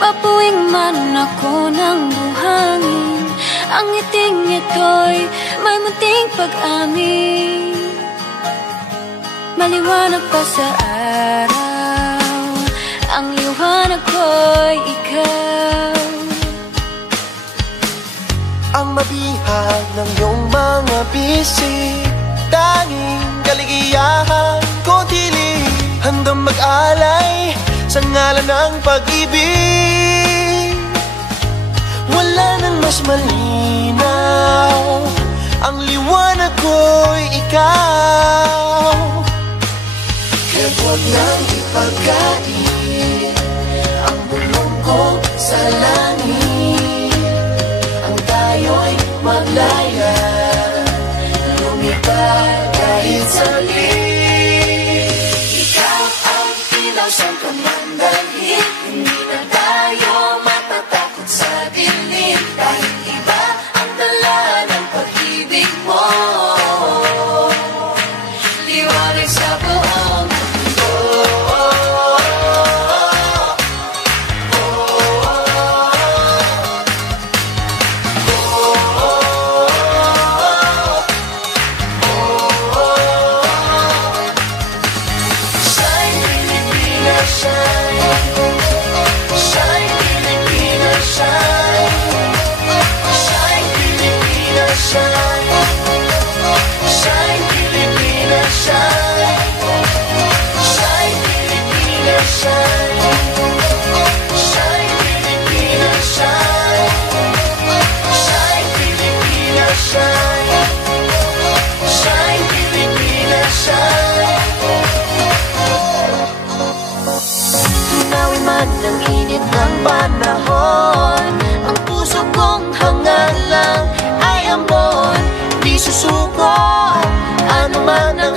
Mapuwing man ako ng buhangin, ang ngiting ito'y may munting pag-amin. Maliwanag pa sa araw, ang liwanag ko'y ikaw. Ang mabihag ng iyong mga bisig, tanging kaligayahan ko tili, handang mag-alay sa ngalan ng pag-ibig. Wala nang mas malinaw, ang liwanag ko'y ikaw. Kaya't huwag nang ipagkait ang bulong ko sa langit, ang tayo'y maglaya, lumipad kahit saglit. Ikaw ang ilaw sa kamandalhin, hindi na tayo matatakot sa dilim, dahil iba ang dala ng pag-ibig mo. Liwanag sa buong mundo. Shine Pilipinas, shine. Shine Pilipinas, shine. Shine Pilipinas, shine. Shine Pilipinas, shine. Shine Pilipinas, shine. Shine Pilipinas, shine. Shine Pilipinas, shine. Shine Pilipinas, shine. Tunawin man ang init ng panahon, ang puso kong hangal lang ay ambon. Di susuko, ano man ang